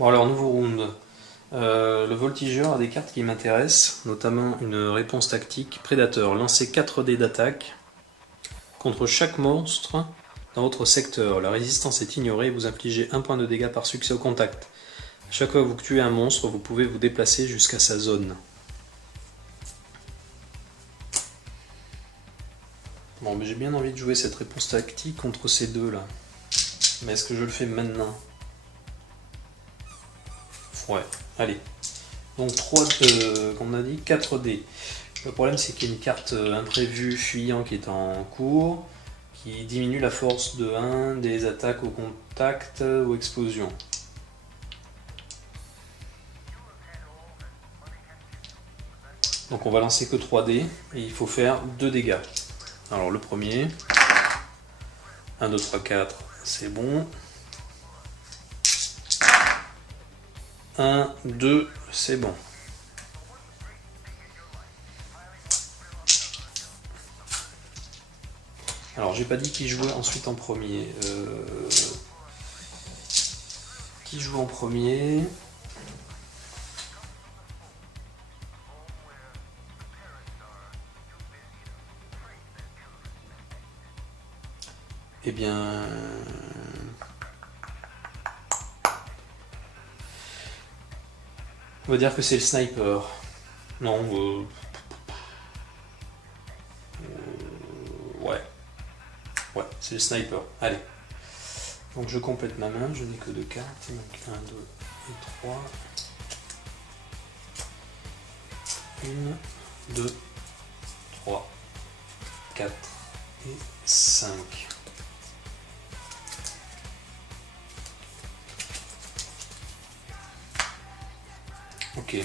Bon alors, nouveau round. Le voltigeur a des cartes qui m'intéressent, notamment une réponse tactique. Prédateur, lancez 4 dés d'attaque contre chaque monstre dans votre secteur. La résistance est ignorée et vous infligez 1 point de dégâts par succès au contact. Chaque fois que vous tuez un monstre, vous pouvez vous déplacer jusqu'à sa zone. Bon, mais j'ai bien envie de jouer cette réponse tactique contre ces deux là. Mais est-ce que je le fais maintenant? Ouais, allez. Donc 3, comme on a dit, 4 dés. Le problème c'est qu'il y a une carte imprévue fuyant qui est en cours, qui diminue la force de 1 des attaques au contact ou explosion. Donc on va lancer que 3 dés et il faut faire 2 dégâts. Alors le premier, 1, 2, 3, 4, c'est bon. 1, 2, c'est bon. Alors j'ai pas dit qui jouait ensuite en premier. Qui joue en premier? Eh bien... on va dire que c'est le sniper. Non, ouais. Ouais, c'est le sniper. Allez. Donc je complète ma main, je n'ai que 2 cartes. Donc 1, 2 et 3. 1, 2, 3, 4 et 5. Ok.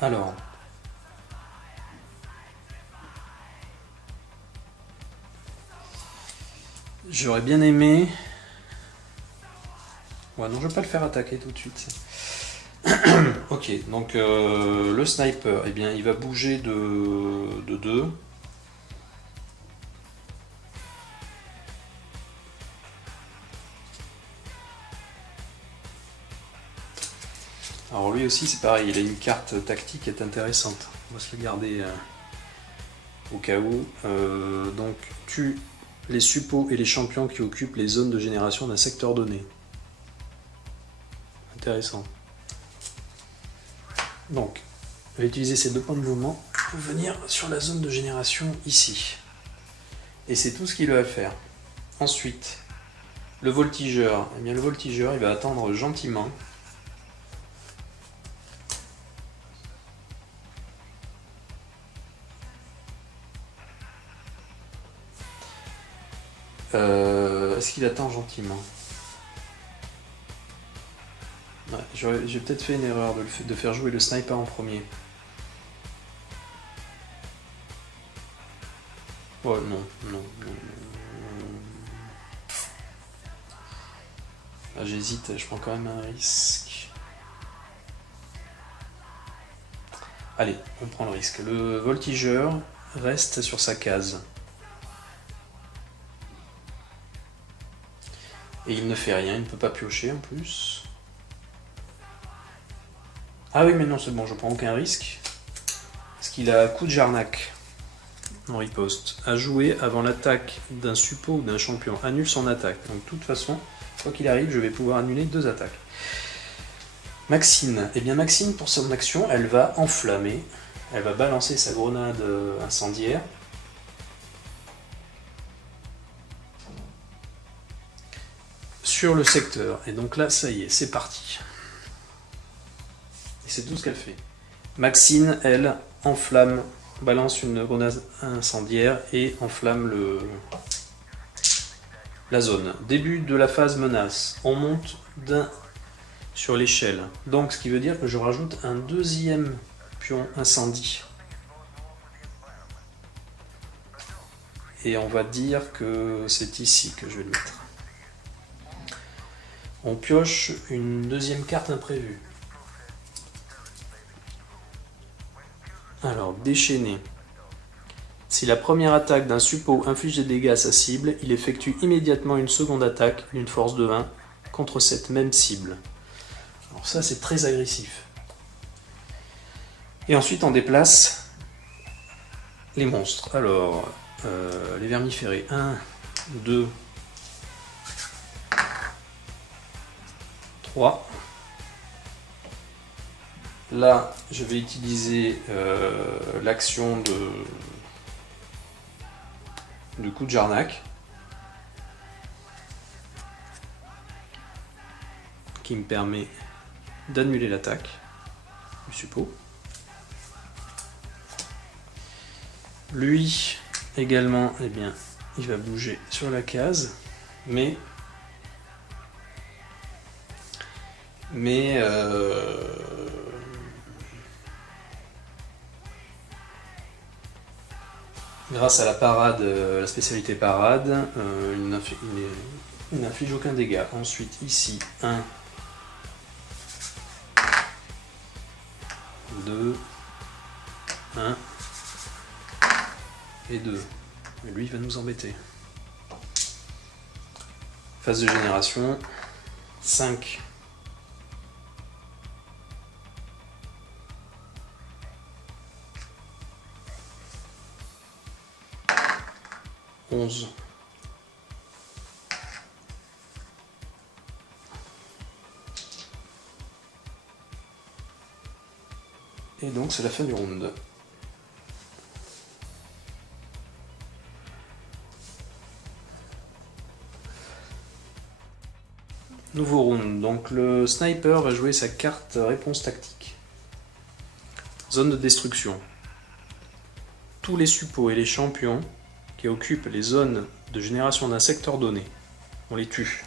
Alors. J'aurais bien aimé... Ouais, non, je vais pas le faire attaquer tout de suite. Ok, donc le sniper, eh bien, il va bouger de 2. Alors lui aussi, c'est pareil, il a une carte tactique qui est intéressante. On va se le garder au cas où. Donc, tue les suppôts et les champions qui occupent les zones de génération d'un secteur donné. Intéressant. Donc, je vais utiliser ces 2 points de mouvement pour venir sur la zone de génération ici. Et c'est tout ce qu'il a à faire. Ensuite, le voltigeur. Eh bien, le voltigeur, il va attendre gentiment. Est-ce qu'il attend gentiment? Ouais, j'ai peut-être fait une erreur de faire jouer le sniper en premier. Ouais, non. Là, j'hésite, je prends quand même un risque. Allez, on prend le risque. Le voltigeur reste sur sa case. Et il ne fait rien, il ne peut pas piocher en plus. Ah oui, mais non, c'est bon, je prends aucun risque. Parce qu'il a coup de Jarnac en riposte. À jouer avant l'attaque d'un suppôt ou d'un champion. Annule son attaque. Donc, de toute façon, quoi qu'il arrive, je vais pouvoir annuler 2 attaques. Maxine. Eh bien, Maxine, pour son action, elle va enflammer. Elle va balancer sa grenade incendiaire. Sur le secteur. Et donc là, ça y est, c'est parti. Et c'est tout ce qu'elle fait. Maxine, elle, enflamme, balance une grenade incendiaire et enflamme la zone. Début de la phase menace. On monte d'un sur l'échelle. Donc, ce qui veut dire que je rajoute un 2e pion incendie. Et on va dire que c'est ici que je vais le mettre. On pioche une 2e carte imprévue. Alors, déchaîner. Si la première attaque d'un suppôt inflige des dégâts à sa cible, il effectue immédiatement une seconde attaque d'une force de 1 contre cette même cible. Alors ça c'est très agressif. Et ensuite on déplace les monstres. Alors, les vermiférés. 1, 2, 3. Là, je vais utiliser l'action de coup de Jarnac, qui me permet d'annuler l'attaque du suppôt. Lui également, eh bien, il va bouger sur la case, mais grâce à la parade, la spécialité parade, il n'inflige aucun dégât. Ensuite, ici, 1, 2, 1 et 2. Et lui, il va nous embêter. Phase de génération, 5. 11. Et donc c'est la fin du round. Nouveau round. Donc le sniper va jouer sa carte réponse tactique. Zone de destruction. Tous les suppôts et les champions qui occupent les zones de génération d'un secteur donné, on les tue.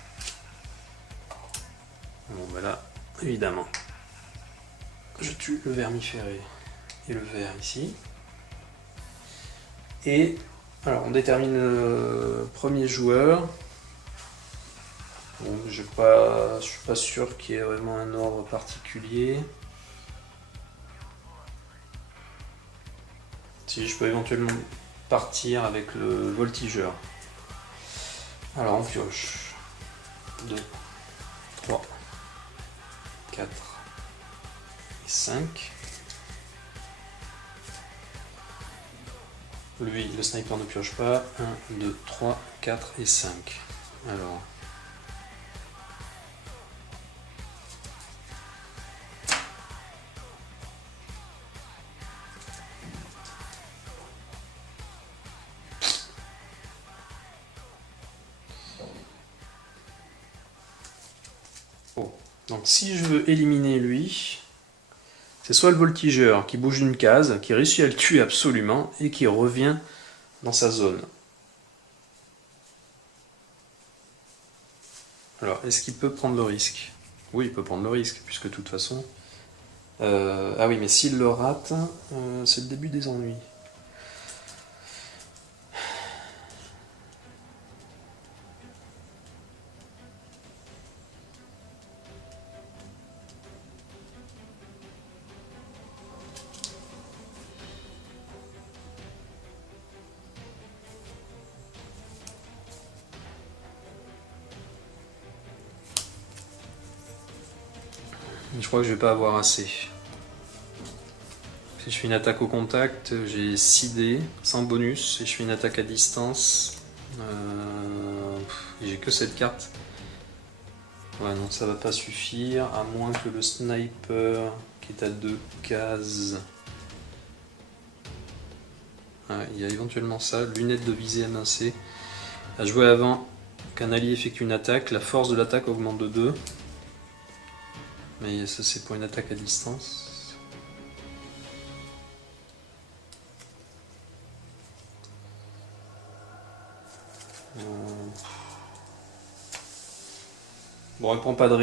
Bon voilà, évidemment. Je tue le vermiféré et le ver ici. Et alors on détermine le premier joueur. Bon, je suis pas sûr qu'il y ait vraiment un ordre particulier. Si je peux éventuellement partir avec le voltigeur. Alors on pioche 2, 3, 4 et 5. Lui, le sniper ne pioche pas. 1, 2, 3, 4 et 5. Alors. Oh. Donc si je veux éliminer lui, c'est soit le voltigeur qui bouge d'une case, qui réussit à le tuer absolument et qui revient dans sa zone. Alors, est-ce qu'il peut prendre le risque? Oui, il peut prendre le risque, puisque de toute façon... Ah oui, mais s'il le rate, c'est le début des ennuis. Je crois que je vais pas avoir assez. Si je fais une attaque au contact, j'ai 6 dés, sans bonus. Si je fais une attaque à distance, j'ai que cette carte. Ouais, donc ça va pas suffire, à moins que le sniper, qui est à 2 cases... Ouais, il y a éventuellement ça, lunettes de visée émincée. À jouer avant qu'un allié effectue une attaque, la force de l'attaque augmente de 2. Mais ça c'est pour une attaque à distance. Bon, il ne prend pas de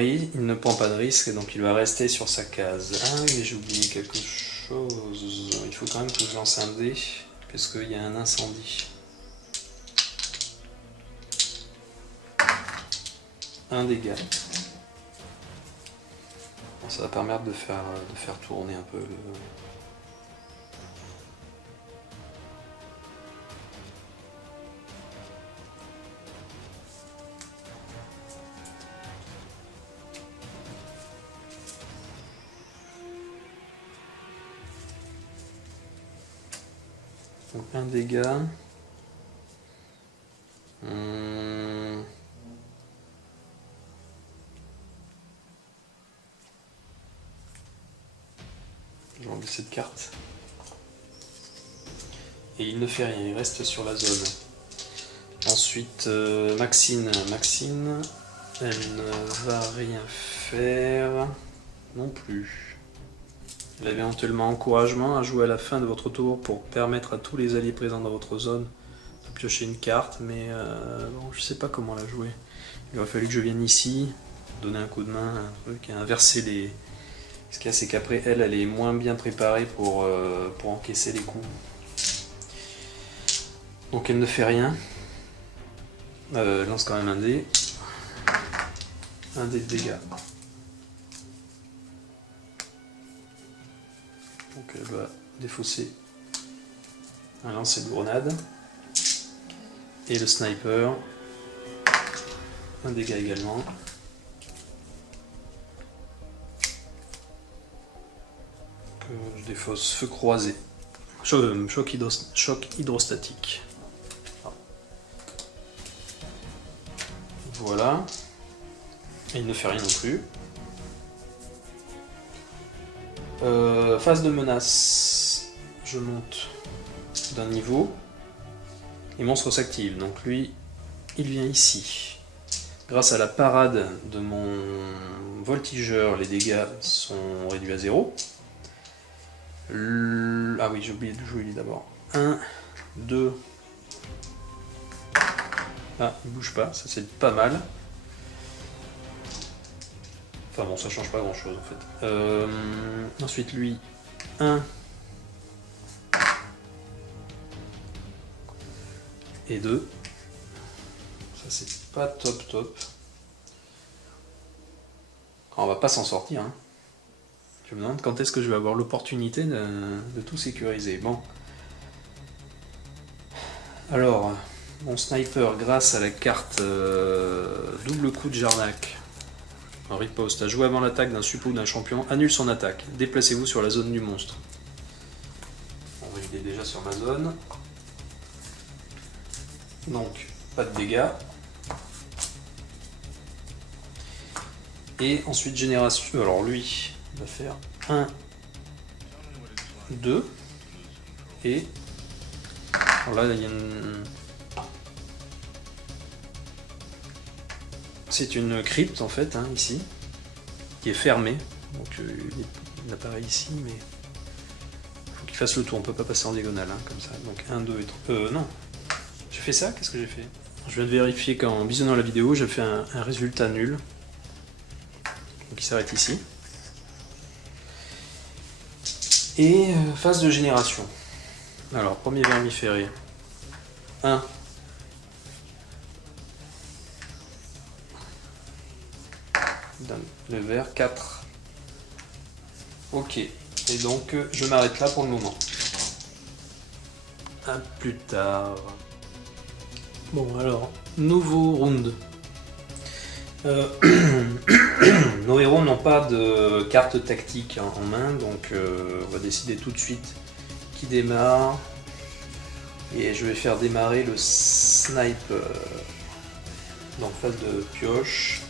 risque, et donc il va rester sur sa case. Ah oui, mais j'ai oublié quelque chose. Il faut quand même que je lance un dé, parce qu'il y a un incendie. Un dégât. Ça va permettre de faire tourner un peu le... Donc un dégât. Je vais enlever cette carte. Et il ne fait rien, il reste sur la zone. Ensuite, Maxine. Maxine, elle ne va rien faire non plus. Elle avait éventuellement encouragement à jouer à la fin de votre tour pour permettre à tous les alliés présents dans votre zone de piocher une carte, mais bon, je sais pas comment la jouer. Il aurait fallu que je vienne ici, donner un coup de main, un truc, et inverser les... Ce qu'il y a, c'est qu'après, elle est moins bien préparée pour encaisser les coups. Donc elle ne fait rien. Elle lance quand même un dé. Un dé de dégâts. Donc elle va défausser un lancer de grenade. Et le sniper. Un dégât également. Je défausse feu croisé. Choc hydrostatique. Voilà. Et il ne fait rien non plus. Phase de menace. Je monte d'un niveau. Les monstres s'activent. Donc lui, il vient ici. Grâce à la parade de mon voltigeur, les dégâts sont réduits à 0. Ah oui, j'ai oublié de jouer lui d'abord. 1, 2. Ah, il bouge pas, ça c'est pas mal. Enfin bon, ça change pas grand chose en fait. Ensuite lui, 1 et 2. Ça c'est pas top. On va pas s'en sortir. Hein. Je me demande quand est-ce que je vais avoir l'opportunité de tout sécuriser. Bon. Alors, mon sniper, grâce à la carte double coup de Jarnac, en riposte, a joué avant l'attaque d'un suppôt ou d'un champion, annule son attaque. Déplacez-vous sur la zone du monstre. Bon, il est déjà sur ma zone. Donc, pas de dégâts. Et ensuite, génération. Alors, lui, il va faire 1, 2. Et. Alors là, il y a une. C'est une crypte en fait, hein, ici, qui est fermée. Donc il apparaît ici, mais il faut qu'il fasse le tour. On peut pas passer en diagonale, hein, comme ça. Donc 1, 2 et 3. Non. J'ai fait ça? Qu'est-ce que j'ai fait? Je viens de vérifier qu'en visionnant la vidéo, j'ai fait un résultat nul. Donc il s'arrête ici. Et phase de génération. Alors, premier vermiféré. 1. Le vert 4. Ok. Et donc, je m'arrête là pour le moment. À plus tard. Bon, alors, nouveau round. Nos héros n'ont pas de carte tactique en main, donc on va décider tout de suite qui démarre. Et je vais faire démarrer le sniper. Donc phase de pioche.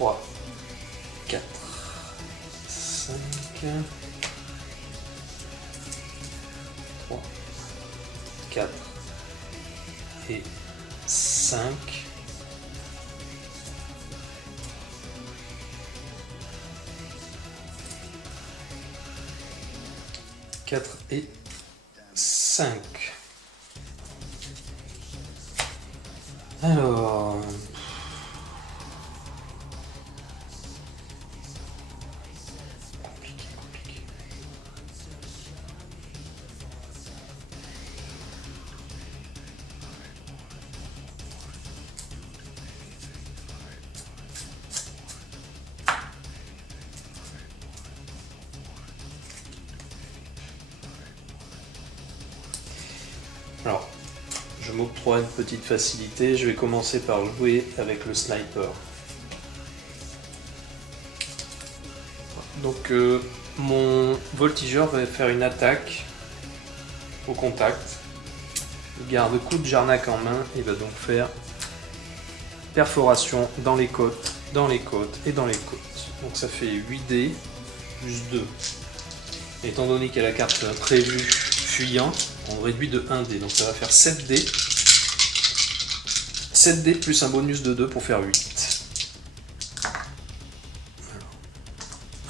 3, 4, 5, 3, 4 et 5. 4 et 5. Alors... compliqué. Alors, je m'octroie une petite facilité, je vais commencer par jouer avec le sniper. Donc mon voltigeur va faire une attaque au contact. Il garde coup de Jarnac en main et va donc faire perforation dans les côtes, dans les côtes et dans les côtes. Donc ça fait 8 dés plus 2. Étant donné qu'il y a la carte prévue fuyant, on réduit de 1 dé. Donc ça va faire 7 dés. 7 dés plus un bonus de 2 pour faire 8.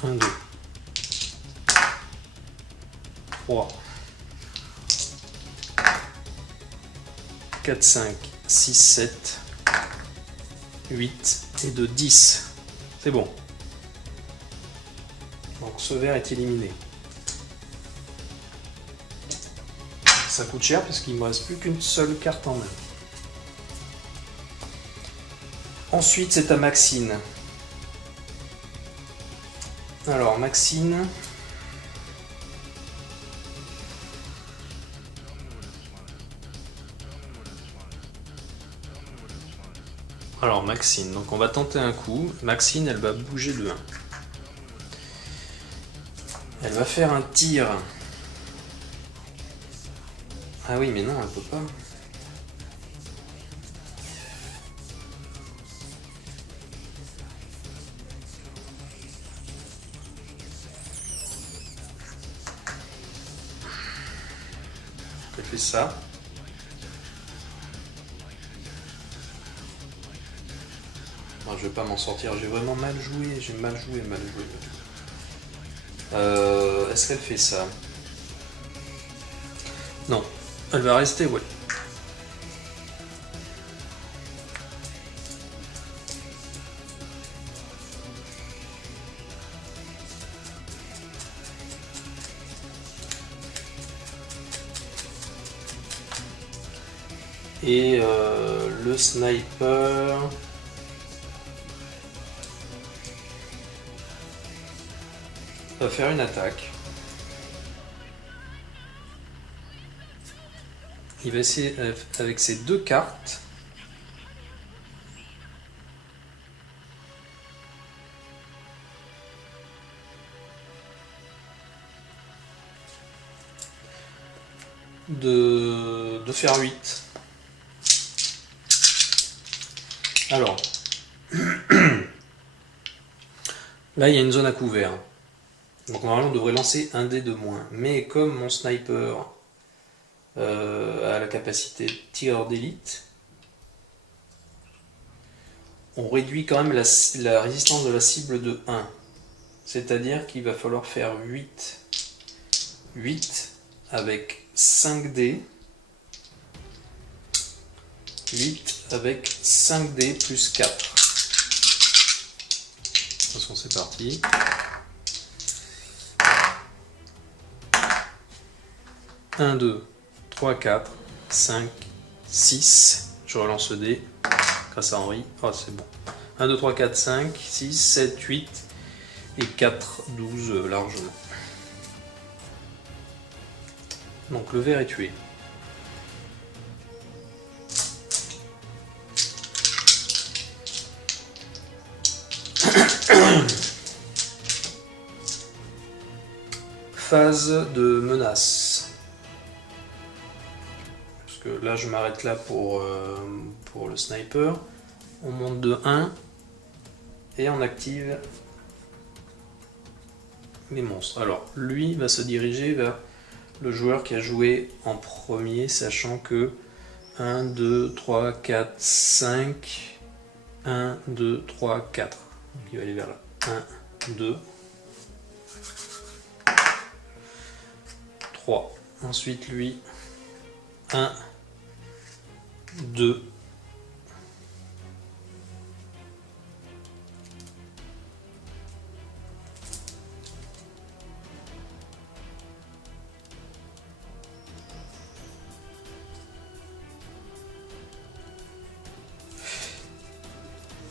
Alors, 1, 2, 3, 4, 5, 6, 7, 8 et de 10. C'est bon. Donc ce verre est éliminé. Ça coûte cher parce qu'il ne me reste plus qu'une seule carte en main. Ensuite, c'est à Maxine. Alors, Maxine. Alors, Maxine. Donc, on va tenter un coup. Maxine, elle va bouger de 1. Elle va faire un tir. Ah oui, mais non, elle peut pas. Elle fait ça. Non, je vais pas m'en sortir. J'ai vraiment mal joué. J'ai mal joué. Est-ce qu'elle fait ça? Non. Elle va rester, ouais. Et le sniper... va faire une attaque. Il va essayer avec ses 2 cartes de faire 8. Alors, là il y a une zone à couvert. Donc normalement on devrait lancer un dé de moins. Mais comme mon sniper a la capacité tireur d'élite, on réduit quand même la résistance de la cible de 1. C'est-à-dire qu'il va falloir faire 8 avec 5 dés. 8 avec 5 dés plus 4. De toute façon c'est parti. 1, 2, 3, 4, 5, 6. Je relance le dé grâce à Henri. Oh, c'est bon. 1, 2, 3, 4, 5, 6, 7, 8 et 4, 12 largement. Donc le verre est tué. Phase de menace. Parce que là je m'arrête là pour le sniper. On monte de 1 et on active les monstres. Alors lui va se diriger vers le joueur qui a joué en premier, sachant que 1, 2, 3, 4, 5, 1, 2, 3, 4. Donc il va aller vers là. 1, 2, 3. Ensuite lui, 1, 2,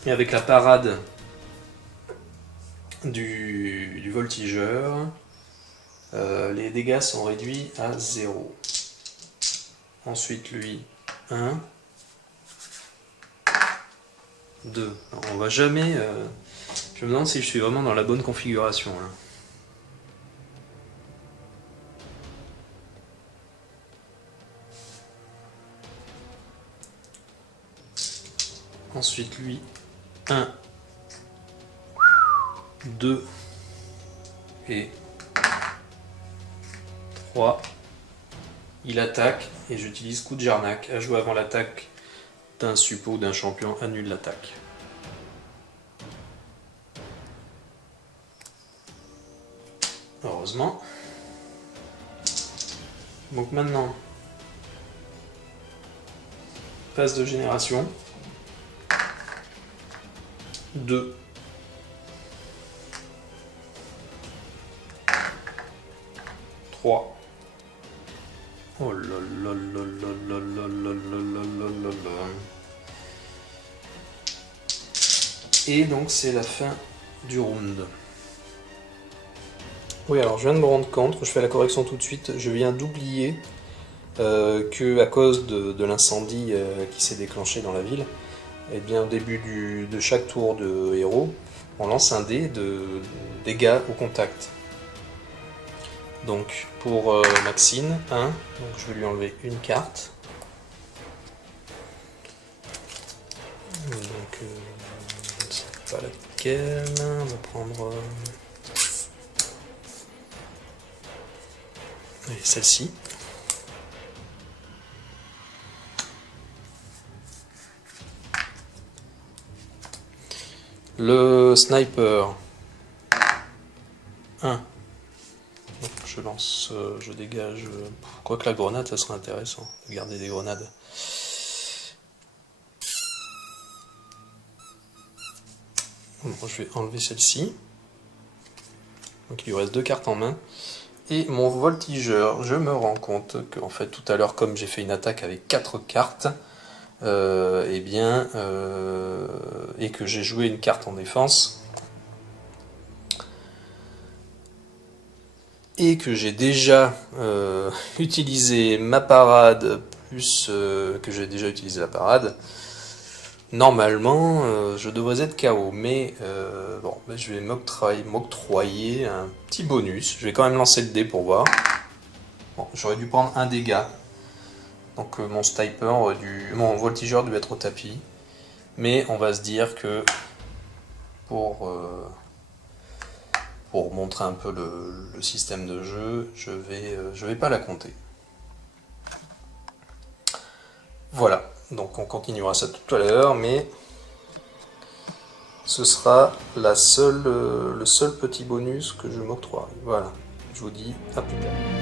et avec la parade du voltigeur, les dégâts sont réduits à 0. Ensuite lui, 1, 2. Alors, on va jamais... je me demande si je suis vraiment dans la bonne configuration là. Ensuite lui, 1, 2 et 3. Il attaque et j'utilise coup de Jarnac. À jouer avant l'attaque d'un suppôt ou d'un champion, annule l'attaque. Heureusement. Donc maintenant, phase de génération. 2. 3. Oh là là là là là là là là là là. Et donc c'est la fin du round. Oui, alors je viens de me rendre compte, je fais la correction tout de suite, je viens d'oublier que à cause de l'incendie qui s'est déclenché dans la ville, et bien au début de chaque tour de héros, on lance un dé de dégâts au contact. Donc pour Maxine, 1, donc je vais lui enlever une carte. Donc je ne sais pas laquelle, on va prendre celle-ci. Le sniper, 1. Donc je lance, je dégage, quoique la grenade ça serait intéressant de garder des grenades. Bon, je vais enlever celle-ci. Donc il lui reste 2 cartes en main. Et mon voltigeur, je me rends compte qu'en fait tout à l'heure, comme j'ai fait une attaque avec 4 cartes, et que j'ai joué une carte en défense, et que j'ai déjà utilisé ma parade, plus que j'ai déjà utilisé la parade, normalement je devrais être KO, mais bon, je vais m'octroyer un petit bonus. Je vais quand même lancer le dé pour voir. Bon, j'aurais dû prendre un dégât. Donc mon sniper mon voltigeur dû être au tapis. Mais on va se dire que pour montrer un peu le système de jeu, je vais pas la compter. Voilà, donc on continuera ça tout à l'heure, mais ce sera le seul petit bonus que je m'octroie. Voilà, je vous dis à plus tard.